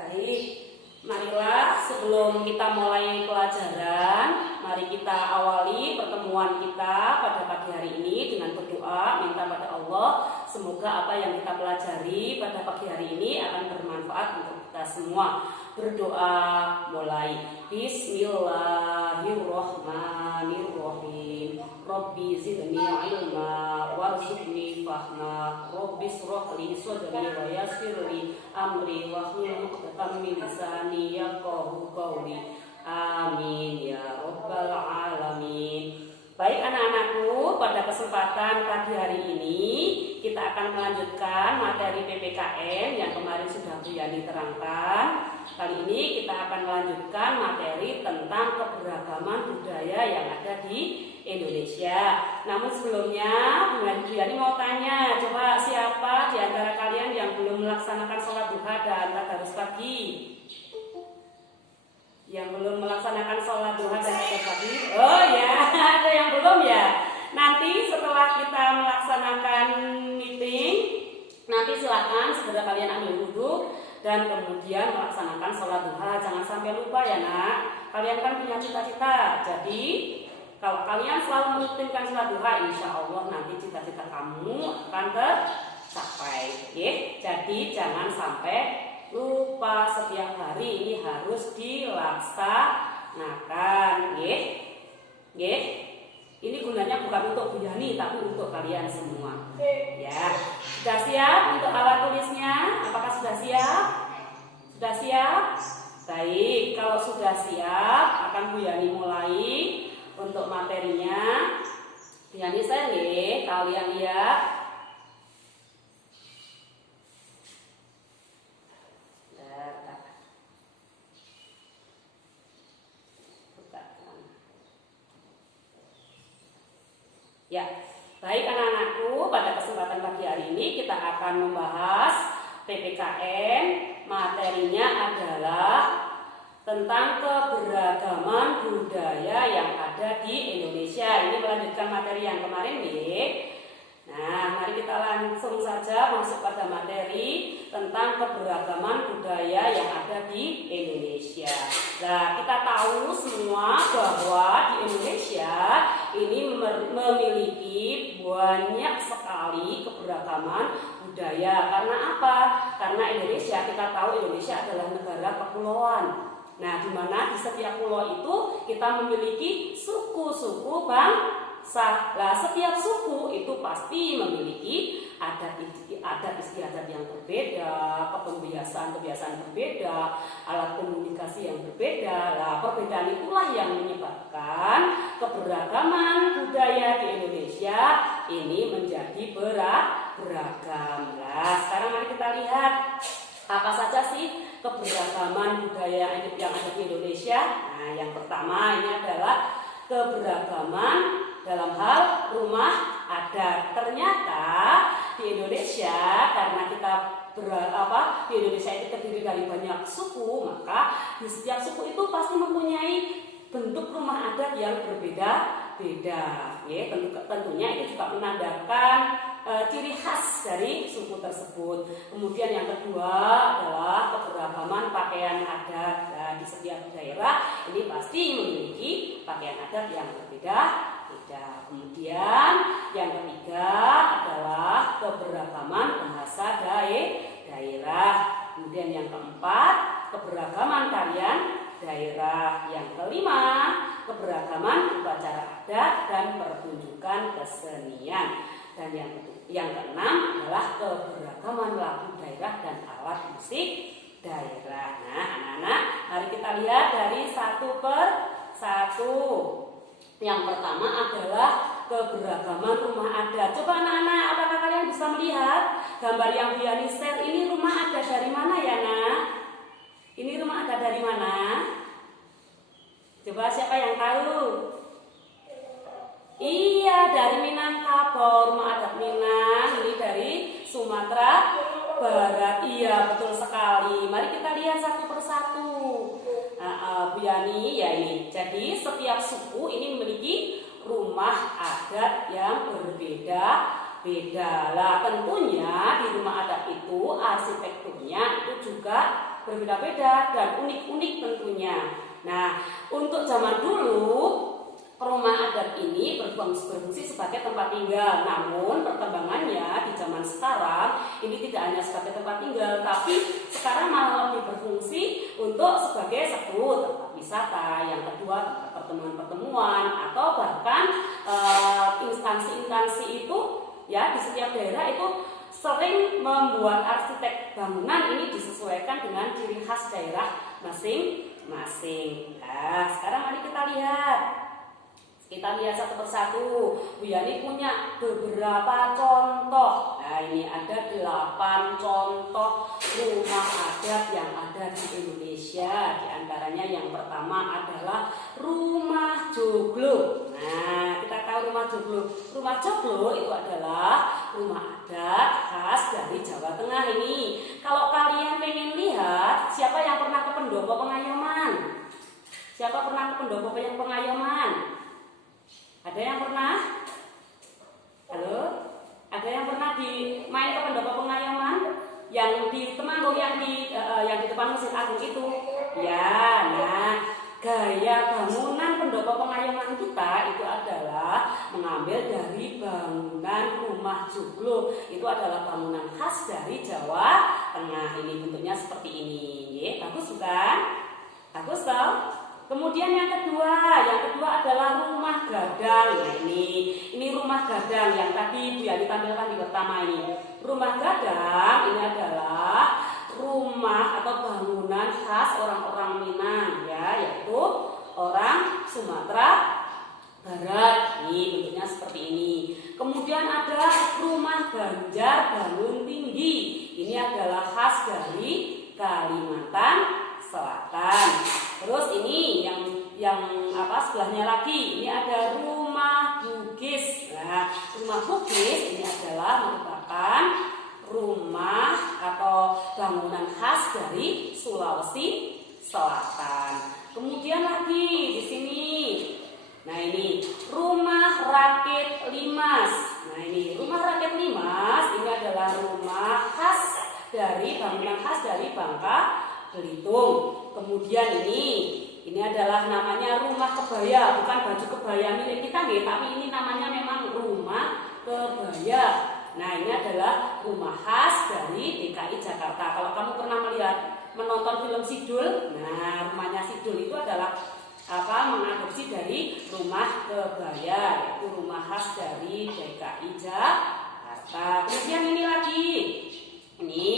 Baik, marilah sebelum kita mulai pelajaran, mari kita awali pertemuan kita pada pagi hari ini dengan berdoa, minta pada Allah semoga apa yang kita pelajari pada pagi hari ini akan bermanfaat untuk kita semua. Berdoa mulai. Bismillahirrahmanirrahim. Rabbi zidni ilma warzuqni fahma. Rabbi shrah li sadri wa yassir li amri wahlul 'uqdatam min lisani yafqahu qawli. Amin ya rabbal alamin. Baik anak-anakku, pada kesempatan pagi hari ini kita akan melanjutkan materi PPKN yang kemarin sudah Bu Yani terangkan. Kali ini kita akan melanjutkan materi tentang keberagaman budaya yang ada di Indonesia. Namun sebelumnya Bu Yani mau tanya, coba siapa di antara kalian yang belum melaksanakan sholat duha dan tadarus pagi? Yang belum melaksanakan sholat duha dan tadarus pagi? Oh ya, ada yang belum ya? Nanti setelah kita melaksanakan meeting, nanti silakan segera kalian ambil wudhu dan kemudian melaksanakan sholat duha. Jangan sampai lupa ya nak. Kalian kan punya cita-cita. Jadi kalau kalian selalu merutinkan sholat duha, insya Allah nanti cita-cita kamu akan tercapai. Jadi jangan sampai lupa, setiap hari ini harus dilaksanakan. Ini gunanya bukan untuk Bu Yani, tapi untuk kalian semua. Ya, sudah siap untuk alat tulisnya? Apakah sudah siap? Sudah siap? Baik, kalau sudah siap, akan Bu Yani mulai untuk materinya. Bu Yani saya nih, kalian lihat. Ya, baik anak-anakku, pada kesempatan pagi hari ini kita akan membahas PPKN. Materinya adalah tentang keberagaman budaya yang ada di Indonesia. Ini melanjutkan materi yang kemarin nih. Nah, mari kita langsung saja masuk pada materi tentang keberagaman budaya yang ada di Indonesia. Nah, kita tahu semua bahwa di Indonesia ini memiliki banyak sekali keberagaman budaya. Karena apa? Karena Indonesia, kita tahu Indonesia adalah negara kepulauan. Nah, di mana di setiap pulau itu kita memiliki suku-suku bangsa. Nah, setiap suku itu pasti memiliki adat istiadat yang berbeda, kebiasaan berbeda, alat komunikasi yang berbeda. Nah, perbedaan itulah yang menyebabkan keberagaman budaya di Indonesia ini menjadi beragam. Nah, sekarang mari kita lihat apa saja sih keberagaman budaya yang ada di Indonesia. Nah, yang pertama ini adalah keberagaman dalam hal rumah adat. Ternyata di Indonesia, karena kita di Indonesia itu terdiri dari banyak suku, maka di setiap suku itu pasti mempunyai bentuk rumah adat yang berbeda-beda. Tentunya itu juga menandakan ciri khas dari suku tersebut. Kemudian yang kedua adalah keberagaman pakaian adat. Nah, di setiap daerah ini pasti memiliki pakaian adat yang berbeda-beda. Kemudian yang ketiga adalah keberagaman bahasa daerah. Kemudian yang keempat, keberagaman tarian daerah. Yang kelima, keberagaman upacara adat dan pertunjukan kesenian. Dan yang keenam adalah keberagaman lagu daerah dan alat musik daerah. Nah, anak-anak, mari kita lihat dari satu per satu. Yang pertama adalah keberagaman rumah adat. Coba anak-anak, apakah kalian bisa melihat gambar yang Bu Yani share ini rumah adat dari mana ya, nak? Ini rumah adat dari mana? Coba siapa yang tahu? Iya, dari Minangkabau, rumah adat Minang. Ini dari Sumatera Barat. Iya, betul sekali. Mari kita lihat satu persatu. Bu Yani, ya ini. Jadi setiap suku ini memiliki rumah adat yang berbeda-beda. Lah tentunya di rumah adat itu arsitekturnya itu juga berbeda-beda dan unik-unik tentunya. Nah, untuk zaman dulu rumah adat ini berfungsi sebagai tempat tinggal. Namun perkembangannya di zaman sekarang ini tidak hanya sebagai tempat tinggal, tapi sekarang malah lebih berfungsi untuk sebagai satu tempat wisata, yang kedua tempat pertemuan-pertemuan, atau bahkan instansi-instansi itu ya di setiap daerah itu sering membuat arsitek bangunan ini disesuaikan dengan ciri khas daerah masing-masing. Nah, sekarang mari kita lihat. Kita lihat satu persatu. Bu Yani punya beberapa contoh. Nah, ini ada 8 contoh rumah adat yang ada di Indonesia. Di antaranya yang pertama adalah rumah joglo. Nah, kita tahu rumah joglo. Rumah joglo itu adalah rumah adat khas dari Jawa Tengah ini. Kalau kalian pengen lihat, siapa yang pernah ke Pendopo Pengayoman? Siapa pernah ke Pendopo Pengayoman? Ada yang pernah? Halo? Ada yang pernah main ke Pendopo Pengayoman? Yang di Temanggung, yang di depan Masjid Agung itu? Ya, nah, gaya bangunan Pendopo Pengayoman kita itu adalah mengambil dari bangunan rumah joglo. Itu adalah bangunan khas dari Jawa Tengah. Ini bentuknya seperti ini. Bagus bukan? Bagus toh? Kemudian yang kedua adalah rumah gadang. Nah, ini rumah gadang yang tadi Bu Yani tampilkan di pertama ini. Rumah gadang ini adalah rumah atau bangunan khas orang-orang Minang ya, yaitu orang Sumatera Barat. Ini bentuknya seperti ini. Kemudian ada rumah Banjar Bangun Tinggi. Ini adalah khas dari Kalimantan Selatan. Terus ini yang sebelahnya lagi, ini ada rumah Bugis. Nah, rumah Bugis ini adalah merupakan rumah atau bangunan khas dari Sulawesi Selatan. Kemudian lagi di sini, nah ini rumah Rakit Limas. Nah, ini rumah Rakit Limas ini adalah rumah khas dari bangunan khas dari Bangka Belitung. Kemudian ini adalah namanya rumah kebaya, bukan baju kebaya milik kita nih, tapi ini namanya memang rumah kebaya. Nah, ini adalah rumah khas dari DKI Jakarta. Kalau kamu pernah menonton film Sidul, nah rumahnya Sidul itu adalah mengadopsi dari rumah kebaya, yaitu rumah khas dari DKI Jakarta. Kemudian ini lagi. Ini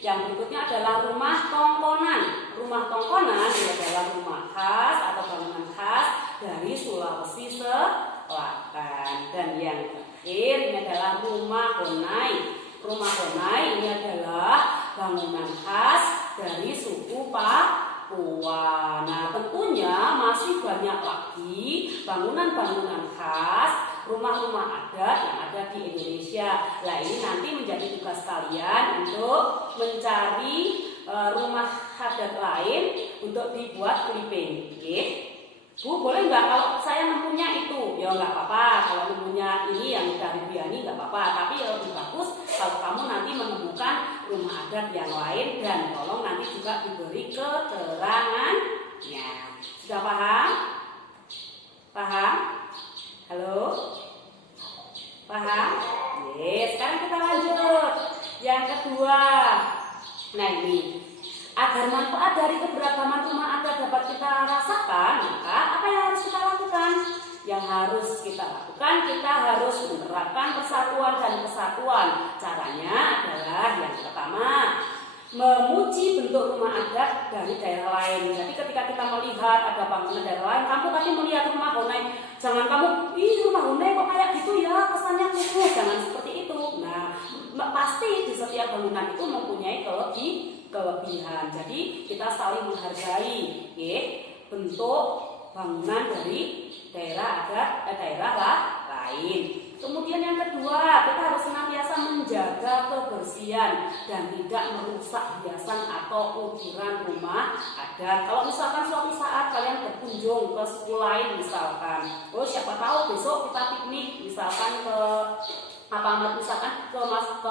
yang berikutnya adalah rumah tongkonan. Rumah tongkonan ini adalah rumah khas atau bangunan khas dari Sulawesi Selatan. Dan yang terakhir ini adalah rumah Honai. Rumah Honai ini adalah bangunan khas dari suku Papua. Nah, tentunya masih banyak lagi bangunan-bangunan khas rumah-rumah adat yang ada di Indonesia. Nah, ini nanti menjadi tugas kalian untuk mencari rumah adat lain untuk dibuat clipping. Bu, boleh nggak kalau saya nemunya itu? Ya nggak apa-apa. Kalau nemunya ini yang dari Bu Yani nggak apa-apa. Tapi lebih bagus kalau kamu nanti menemukan rumah adat yang lain, dan tolong nanti juga diberi keterangannya. Sudah paham? Paham? Halo? Paham? Yes, sekarang kita lanjut. Yang kedua. Nah, ini agar manfaat dari keberagaman rumah adat dapat kita rasakan, maka apa yang harus kita lakukan? Yang harus kita lakukan, kita harus menerapkan persatuan dan kesatuan. Caranya adalah yang pertama, memuji bentuk rumah adat dari daerah lain. Jadi ketika kita melihat ada bangunan daerah lain, kamu tadi melihat rumah Honai, jangan kamu, rumah Honai kok kayak gitu ya, kesannya kumuh. Jangan seperti itu. Nah, pasti di setiap bangunan itu mempunyai kelebihan. Jadi kita saling menghargai bentuk bangunan dari daerah lain. Kemudian yang kedua, kita harus senantiasa menjaga kebersihan dan tidak merusak hiasan atau ukiran rumah adat. Kalau misalkan suatu saat kalian berkunjung ke suku lain misalkan, siapa tahu besok kita piknik misalkan ke ke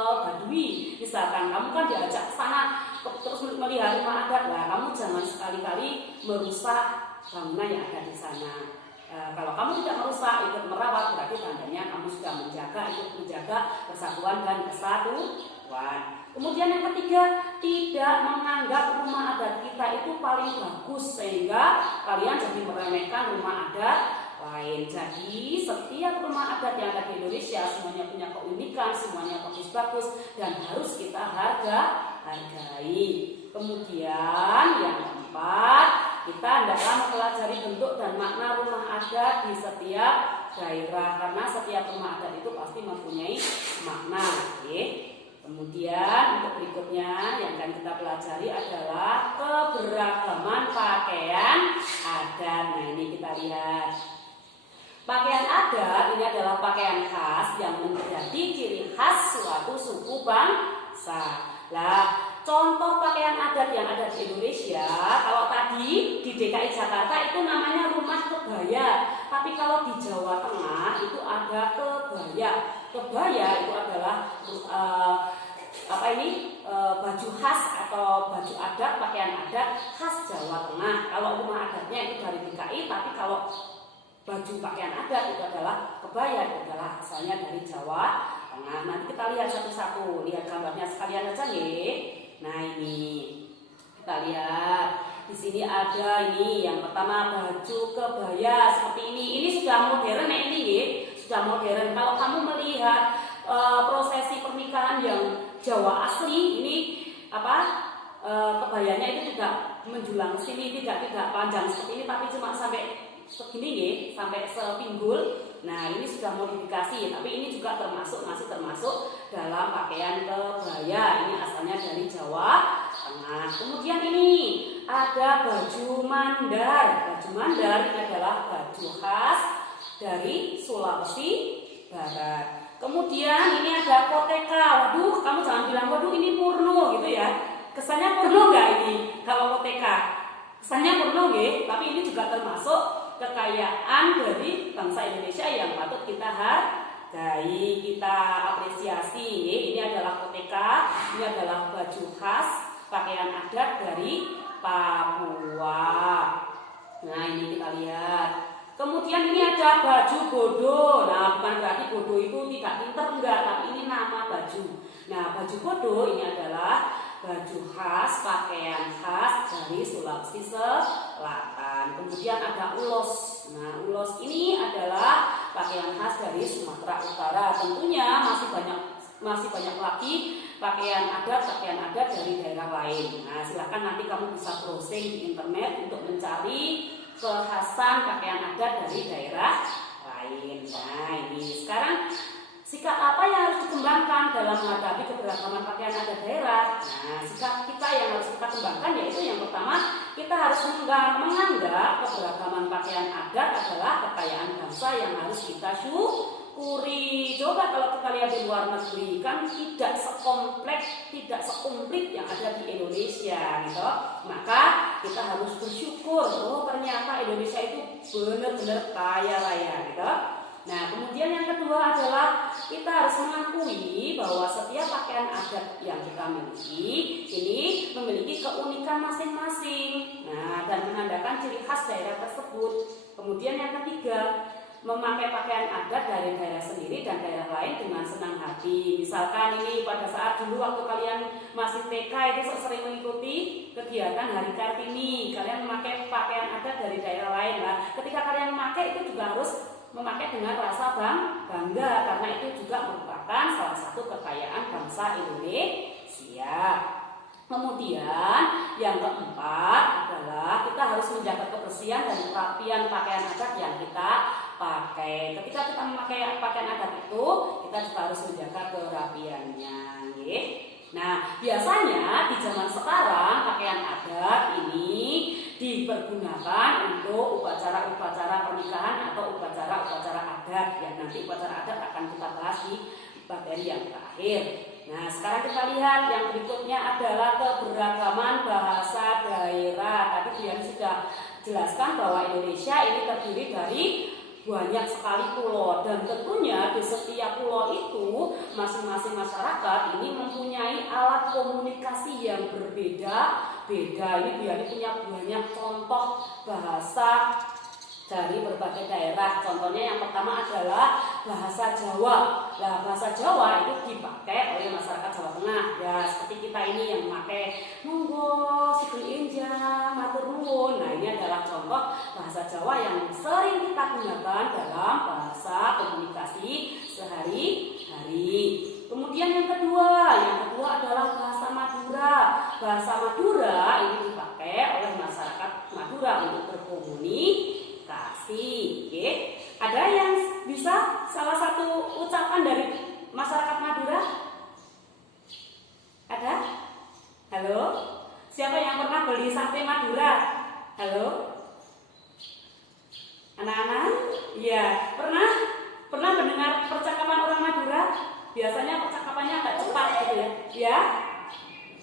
Badui, misalkan kamu kan diajak ke sana, terus melihat rumah adat, lah kamu jangan sekali-kali merusak bangunan yang ada di sana. Kalau kamu tidak merusak, ikut merawat, berarti tandanya kamu sudah ikut menjaga persatuan dan kesatuan. Kemudian yang ketiga, tidak menganggap rumah adat kita itu paling bagus sehingga kalian jadi meremehkan rumah adat lain. Jadi setiap rumah adat yang ada di Indonesia semuanya punya keunikan, semuanya bagus-bagus dan harus kita hargai. Kemudian yang keempat, kita hendaklah mempelajari bentuk dan makna rumah adat di setiap daerah karena setiap rumah adat itu pasti mempunyai makna. Kemudian untuk berikutnya yang akan kita pelajari adalah keberagaman pakaian adat. Nah ini kita lihat. Pakaian adat ini adalah pakaian khas yang menjadi ciri khas suatu suku bangsa. Lah, contoh pakaian adat yang ada di Indonesia, kalau tadi di DKI Jakarta itu namanya rumah kebaya, tapi kalau di Jawa Tengah itu ada kebaya. Kebaya itu adalah baju khas atau baju adat, pakaian adat khas Jawa Tengah. Kalau rumah adatnya itu dari DKI, tapi kalau baju pakaian adat itu adalah kebaya, itu adalah asalnya dari Jawa Tengah. Nanti kita lihat satu-satu, lihat gambarnya sekalian aja nih. Nah ini kita lihat di sini ada ini yang pertama baju kebaya seperti ini. Ini sudah modern, sudah modern. Kalau kamu melihat prosesi pernikahan yang Jawa asli ini kebayanya itu tidak menjulang sini, tidak panjang seperti ini, tapi cuma sampai segini sampai sepinggul. Nah ini sudah modifikasi, tapi ini juga masih termasuk dalam pakaian kebaya. Ini asalnya dari Jawa Tengah. Kemudian ini ada baju mandar. Baju mandar ini adalah baju khas dari Sulawesi Barat. Kemudian ini ada koteka. Waduh, kamu jangan bilang waduh ini porno gitu ya. Kesannya porno nggak ini kalau koteka? Kesannya porno nggih, tapi ini juga termasuk kekayaan dari bangsa Indonesia yang patut kita hargai, kita apresiasi. Ini adalah koteka, ini adalah baju khas pakaian adat dari Papua. Nah ini kita lihat. Kemudian ini ada baju bodo. Nah bukan berarti bodo itu tidak pinter, enggak, tapi ini nama baju. Nah baju bodo ini adalah baju khas, pakaian khas dari Sulawesi Selatan. Kemudian ada ulos. Nah ulos ini adalah pakaian khas dari Sumatera Utara. Tentunya masih banyak lagi pakaian adat dari daerah lain. Nah silakan nanti kamu bisa browsing di internet untuk mencari kekhasan pakaian adat dari daerah lain. Nah ini sekarang sikap apa yang harus dikembangkan dalam menghadapi keberagaman pakaian adat daerah? Nah sikap kita yang harus kita kembangkan yaitu yang pertama, kita harus menganggap keberagaman pakaian adat adalah kekayaan bangsa yang harus kita syukuri. Coba kalau kita lihat di luar negeri kan tidak sekomplit yang ada di Indonesia gitu. Maka kita harus bersyukur, oh ternyata Indonesia itu benar-benar kaya raya gitu. Nah kemudian yang kedua adalah kita harus mengakui bahwa setiap pakaian adat yang kita miliki ini memiliki keunikan masing-masing. Nah dan menandakan ciri khas daerah tersebut. Kemudian yang ketiga, memakai pakaian adat dari daerah sendiri dan daerah lain dengan senang hati. Misalkan ini pada saat dulu waktu kalian masih TK itu sering mengikuti kegiatan Hari Kartini, kalian memakai pakaian adat dari daerah lain. Nah, ketika kalian memakai itu juga harus memakai dengan rasa bangga karena itu juga merupakan salah satu kekayaan bangsa Indonesia. Kemudian yang keempat adalah kita harus menjaga kebersihan dan kerapian pakaian adat yang kita pakai. Ketika kita memakai pakaian adat itu, kita juga harus menjaga kerapiannya. Nah, biasanya di zaman sekarang pakaian adat ini dipergunakan untuk upacara-upacara pernikahan atau upacara-upacara adat. Yang nanti upacara adat akan kita bahas di materi yang terakhir. Nah, sekarang kita lihat yang berikutnya adalah keberagaman bahasa daerah. Tadi Dian sudah jelaskan bahwa Indonesia ini terdiri dari banyak sekali pulau dan tentunya di setiap pulau itu masing-masing masyarakat ini mempunyai alat komunikasi yang berbeda. berbeda. Ini Biani punya banyak contoh bahasa dari berbagai daerah. Contohnya yang pertama adalah bahasa Jawa. Nah, bahasa Jawa itu dipakai oleh masyarakat Jawa Tengah. Ya, seperti kita ini yang memakai monggo, sugeng enjang, matur nuwun. Nah, ini adalah contoh bahasa Jawa yang sering kita gunakan dalam bahasa komunikasi sehari-hari. Kemudian yang kedua adalah bahasa Madura. Bahasa Madura ini dipakai oleh masyarakat Madura untuk berkomunikasi. Oke. Ada yang bisa salah satu ucapan dari masyarakat Madura? Ada? Halo? Siapa yang pernah beli sate Madura? Halo? Anak-anak? Iya, pernah mendengar percakapan orang Madura? Biasanya percakapannya agak cepat gitu ya. Ya?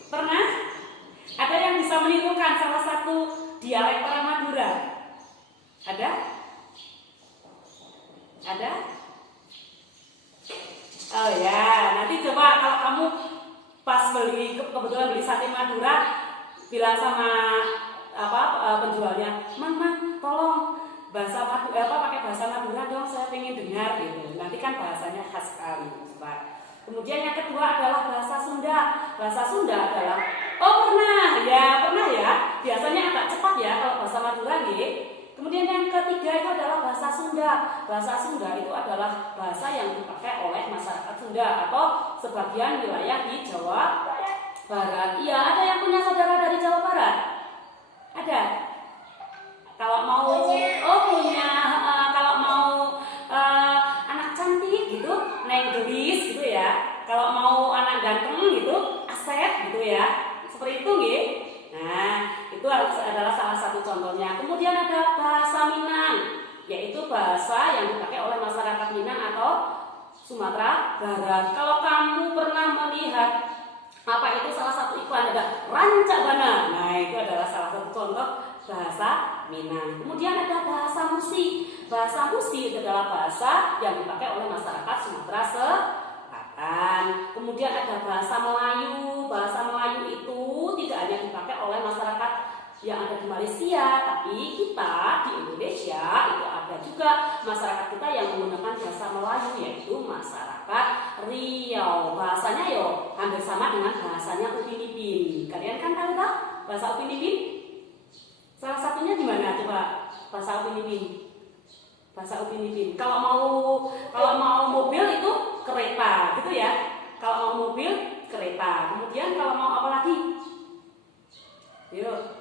Pernah? Ada yang bisa menirukan salah satu dialek orang Madura? Ada? Ada? Oh ya, nanti coba kalau kamu pas kebetulan beli sate Madura, bilang sama penjualnya, Mang, tolong bahasa Madura pakai bahasa Madura dong, saya pengen dengar gitu. Nanti kan bahasanya khas sekali, coba. Kemudian yang kedua adalah bahasa Sunda. Bahasa Sunda adalah pernah ya. Biasanya agak cepat ya kalau bahasa Madura nih. Kemudian yang ketiga itu adalah bahasa Sunda. Bahasa Sunda itu adalah bahasa yang dipakai oleh masyarakat Sunda atau sebagian wilayah di Jawa Barat. Iya, ada yang punya saudara dari Jawa Barat? Ada? Kalau mau punya kalau mau anak cantik gitu, Neng Gelis gitu ya. Kalau mau anak ganteng gitu, Asep gitu ya. Seperti itu nggih. Nah, itu adalah salah satu contohnya. Kemudian ada bahasa Minang, yaitu bahasa yang dipakai oleh masyarakat Minang atau Sumatera Barat. Kalau kamu pernah melihat itu salah satu iklan ada Rancabana. Nah, itu adalah salah satu contoh bahasa Minang. Kemudian ada bahasa Musi. Bahasa Musi itu adalah bahasa yang dipakai oleh masyarakat Sumatera Selatan. Kemudian ada bahasa Melayu. Bahasa Melayu itu tidak hanya dipakai oleh masyarakat yang ada di Malaysia, tapi kita di Indonesia itu ada juga masyarakat kita yang menggunakan bahasa Melayu, yaitu masyarakat Riau. Bahasanya hampir sama dengan bahasanya Upin Ipin. Kalian kan tahu tak bahasa Upin Ipin? Salah satunya gimana coba bahasa Upin Ipin? Bahasa Upin Ipin. Kalau mau mobil itu kereta, gitu ya. Kalau mau mobil kereta. Kemudian kalau mau apa lagi? Yuk.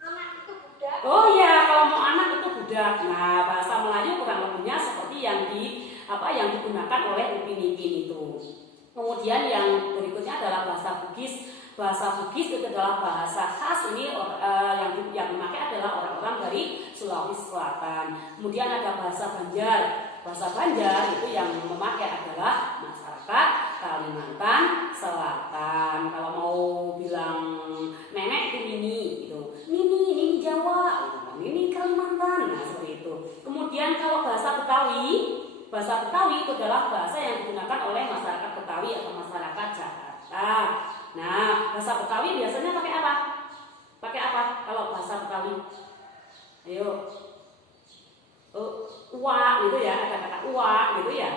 Anak itu budak. Oh iya, kalau mau anak itu budak. Nah, bahasa Melayu kurang lebihnya seperti yang digunakan oleh Upin Ipin itu. Kemudian yang berikutnya adalah bahasa Bugis. Bahasa Bugis itu adalah bahasa khas ini yang dipakai adalah orang-orang dari Sulawesi Selatan. Kemudian ada bahasa Banjar. Bahasa Banjar itu yang memakai adalah masyarakat Kalimantan Selatan. Kalau mau bilang nenek itu Nini gitu. Nini Jawa, Nini Kalimantan. Nah, seperti itu. Kemudian kalau bahasa Betawi itu adalah bahasa yang digunakan oleh masyarakat Betawi atau masyarakat Jakarta. Nah, bahasa Betawi biasanya pakai apa? Pakai apa kalau bahasa Betawi? Ayo. Uak gitu ya, kata-kata uak gitu ya.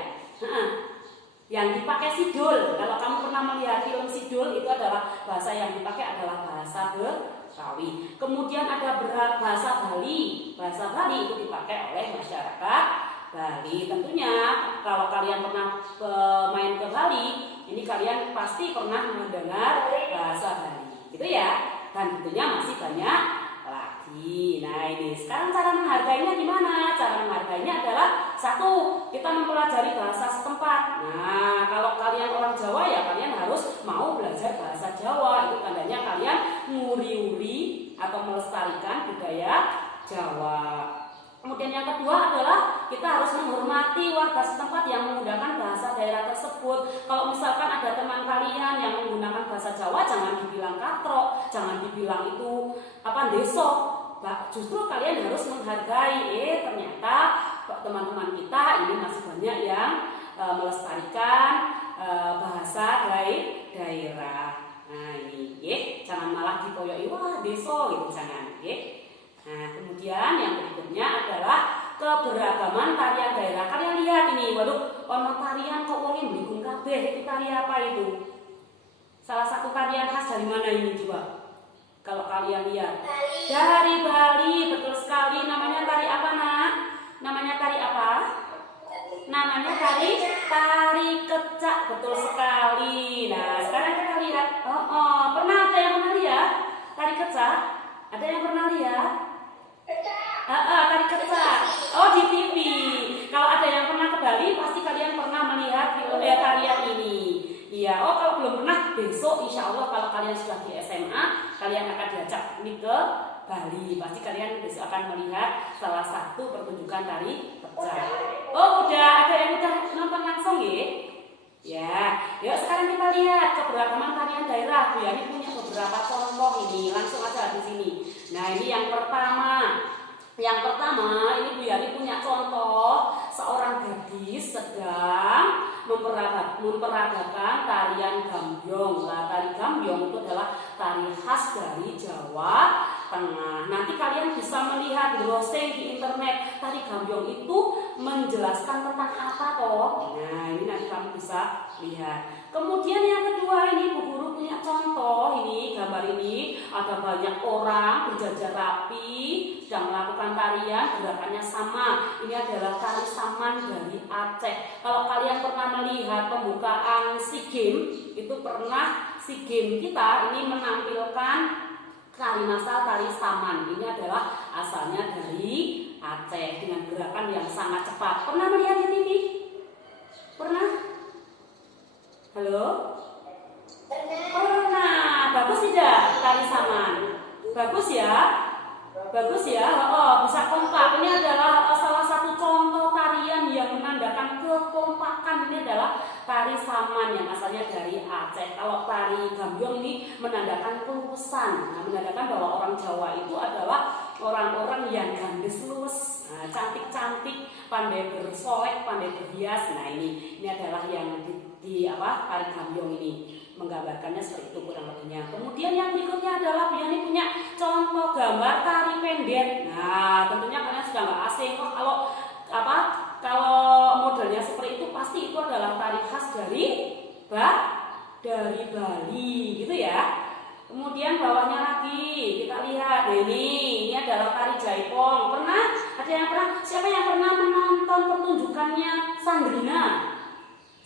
Yang dipakai sidul. Kalau kamu pernah melihat film Sidul, itu adalah bahasa yang dipakai adalah bahasa Betawi. Kemudian ada bahasa Bali. Bahasa Bali itu dipakai oleh masyarakat Bali. Tentunya kalau kalian pernah main ke Bali, ini kalian pasti pernah mendengar bahasa Bali, gitu ya. Dan tentunya masih banyak lagi. Nah, ini sekarang cara menghargainya gimana? Cara menghargainya adalah satu, kita mempelajari bahasa setempat. Nah, kalau kalian orang Jawa ya kalian harus mau belajar bahasa Jawa. Itu tandanya kalian nguri-uri atau melestarikan budaya Jawa. Kemudian yang kedua adalah kita harus menghormati warga setempat yang menggunakan bahasa daerah tersebut. Kalau misalkan ada teman kalian yang menggunakan bahasa Jawa, jangan dibilang katrok, jangan dibilang itu desok. Justru kalian harus menghargai, ternyata teman-teman kita ini masih banyak yang melestarikan bahasa daerah. Nah, ini sampoyo wah desa gitu jangan nggih. Nah, kemudian yang berikutnya adalah keberagaman tarian daerah. Kalian lihat ini, waduh, ono tarian kok wong mbligung kabeh. Itu tari apa itu? Salah satu tarian khas dari mana ini coba? Kalau kalian lihat. Dari Bali, betul sekali. Namanya tari apa, Nak? Namanya tari apa? Namanya tari kecak, betul sekali. Nah, sekarang kita lihat. Pernah ada yang pernah lihat tari kecak? Ada yang pernah lihat? Tari kecak. Oh, di TV. Kalau ada yang pernah ke Bali, pasti kalian pernah melihat tarian ini. Iya. Oh, kalau belum pernah, besok insya Allah kalau kalian sudah di SMA, kalian akan diajak ini ke Bali. Pasti kalian besok akan melihat salah satu pertunjukan tari kecak. Oh, udah ada yang udah nonton langsung ya? Ya. Yuk sekarang kita lihat keberagaman tarian daerah. Bu Yani punya beberapa contoh ini. Langsung aja di sini. Nah, ini yang pertama. Yang pertama, ini Bu Yani punya contoh seorang gadis sedang memperagakan tarian gambyong. Nah, tari gambyong itu adalah tari khas dari Jawa Tengah. Nanti kalian bisa melihat browsing di internet. Tari gambyong itu menjelaskan tentang apa toh? Nah, ini nanti kamu bisa lihat. Kemudian yang kedua ini Bu Guru punya contoh ini, gambar ini ada banyak orang berjajar rapi sedang melakukan tarian, gerakannya sama. Ini adalah tari saman dari Aceh. Kalau kalian pernah melihat pembukaan SEA Games, itu pernah SEA Games kita ini menampilkan tari masal tari saman. Ini adalah asalnya dari Aceh dengan gerakan yang sangat cepat. Pernah melihat di TV? Pernah? Halo? Pernah. Bagus tidak tari saman? Bagus ya? Bagus ya? Bisa kompak. Ini adalah salah satu contoh tarian yang menandakan kekompakan. Ini adalah tari saman yang asalnya dari Aceh. Kalau tari gambyong ini menandakan kelurusan. Nah, menandakan bahwa orang Jawa itu adalah orang-orang yang gandus lurus, cantik-cantik, pandai bersolek, pandai berhias. Nah, ini adalah yang tari gambyong ini menggambarkannya seperti itu kurang lebihnya. Kemudian yang berikutnya adalah Bu Yani punya contoh gambar tari pendet. Nah, tentunya kalian sudah nggak asing kok kalau modelnya seperti itu pasti itu adalah tari khas dari Bali gitu ya. Kemudian bawahnya lagi kita lihat. Nah, ini adalah tari jaipong. Pernah? Ada yang pernah? Siapa yang pernah menonton pertunjukannya Sandrina?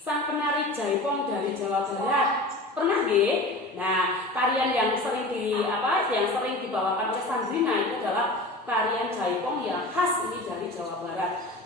Sang penari jaipong dari Jawa Barat. Pernah nggih? Nah, tarian yang sering dibawakan oleh Sandrina itu adalah tarian jaipong yang khas ini dari Jawa Barat.